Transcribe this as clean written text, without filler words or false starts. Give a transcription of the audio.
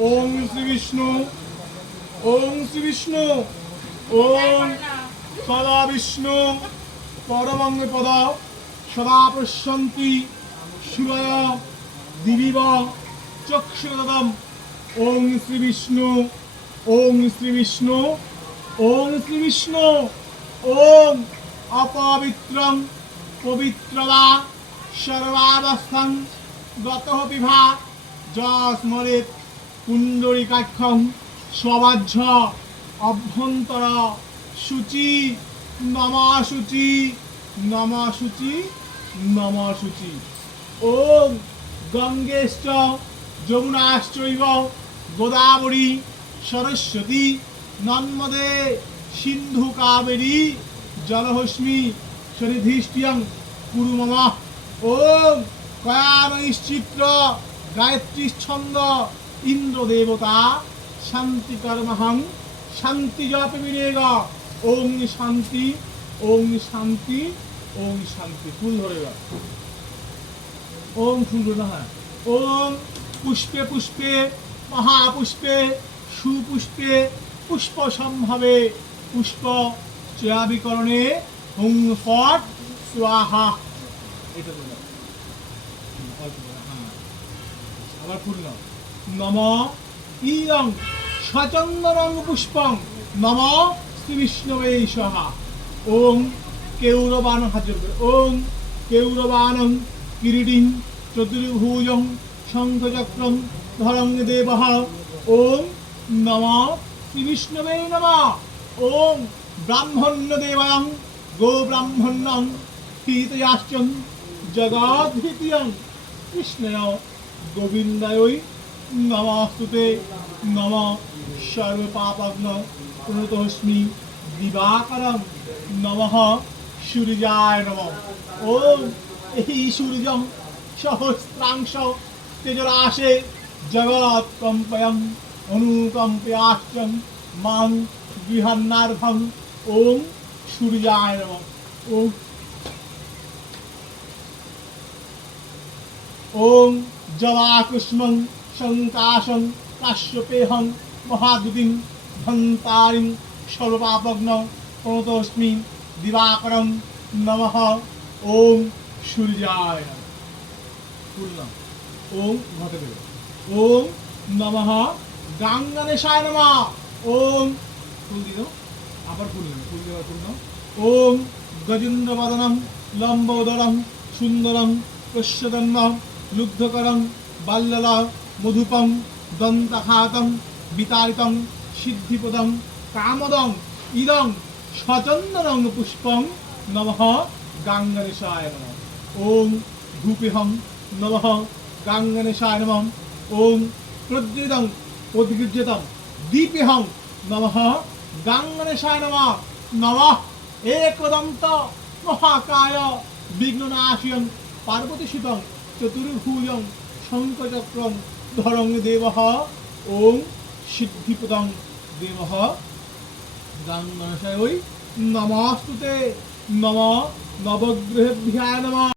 ওম শ্রী বিষ্ণু, ওম শ্রী বিষ্ণু, ওম সদা বিষ্ণু পরমং পদ সদা পশ্যন্তি শিবায় দিবিব চক্ষুরদম। ওম শ্রী বিষ্ণু, ওম শ্রী বিষ্ণু, ওম শ্রী বিষ্ণু, ওম অপবিত্রং পবিত্রবা সর্বাবস্থাং গতঃ বিভা যস্মরেৎ পুণ্ডরিকাক্ষং স্ববাহ্য অভ্যন্তর শুচি নম শুচি নম শুচি নম শুচি। ওম গঙ্গেশ্চ যমুনাশ্চৈব গোদাবরী সরস্বতী নর্মদে সিন্ধু কাবেরী জলহস্মি সন্নিধিষ্ঠিয়ং কুরু মম। ওম কয়ানৈশ্চিত্র গায়ত্রী ছন্দ ইন্দ্র দেবতা শান্তি কর্মহং শান্তি জপ বিরেগ। ওম শান্তি, ওম শান্তি, ওম শান্তি। ফুল ধরে গেল। ওম ফুল না, হ্যাঁ। ওম পুষ্পে পুষ্পে মহাপুষ্পে সুপুষ্পে পুষ্প সম্ভাবে পুষ্প চয়াবিকরণে হুং ফট স্বাহা। এটা তো আবার পূর্ণ নম ইয়ং সচন্দনং পুষ্পং নম শ্রী বিষ্ণবে সহা। ওম কেউরবান হাজর করে। ওম কেউরবানং কিরীটিং চতুর্ভুজং শঙ্খচক্রং ধরং দেবঃ। ওম নম শ্রী বিষ্ণবে নমঃ। ওম ব্রাহ্মণ্য দেবায়ং গো ব্রাহ্মণ্যং কীর্তয়াশ্চং জগদ্ধিতিয়ং কৃষ্ণয় গোবিন্দায় নমস্তুতে। নম সর্বপাপগ্ন প্রণতোস্মি দিবাকরং নমঃ সূর্যায় নমঃ। ওম এই সূর্যং সহস্রাংশ তেজরাশে জগৎ কম্পয়ং অনুকম্পয়াশ্চং মাং গৃহান্নার্ভং। ওম সূর্যায় নমঃ। ওম ওম জবাকুষ্মং সংকাশং কাশ্যপেহং মহাদুতিং ধন্তারিং সর্বপাপগ্ন প্রণতোস্মি দিবাকরং নমঃ। ওম সূর্যায় নমঃ। ওম ঘটে গেল। ওম নমঃ গাঙ্গনেশায় নমঃ। ওম ফুল দিল, আবার ফুল দিল, ফুল দেওয়ার পূর্ণ। ওম গজেন্দ্রবদনং লম্বোদরং সুন্দরং প্রস্যদন্নং লুব্ধকরং বাল্যল মধুপং দন্তখাতং বিতাড়িতং সিদ্ধিপদং কামদং ইদং সচন্দনং পুষ্পং নমঃ গাঙ্গনেশায় নমঃ। ওম ধূপেহং নমঃ গাঙ্গনেশায় নমঃ। ওম প্রজ্বলিতং উদ্গৃহ্যতং দীপেহং নমঃ গাঙ্গনেশায় নমঃ। নমঃ একদন্ত মহাকায় বিঘ্ননাশয়ং পার্বতীসুতং চতুর্ভুজং শঙ্খচক্রং ধরং দেবঃ। ওম সিদ্ধিপদং দেবঃ গাঙ্গনেশায় নমস্তুতে। নম নবগ্রহেভ্যায় নমঃ।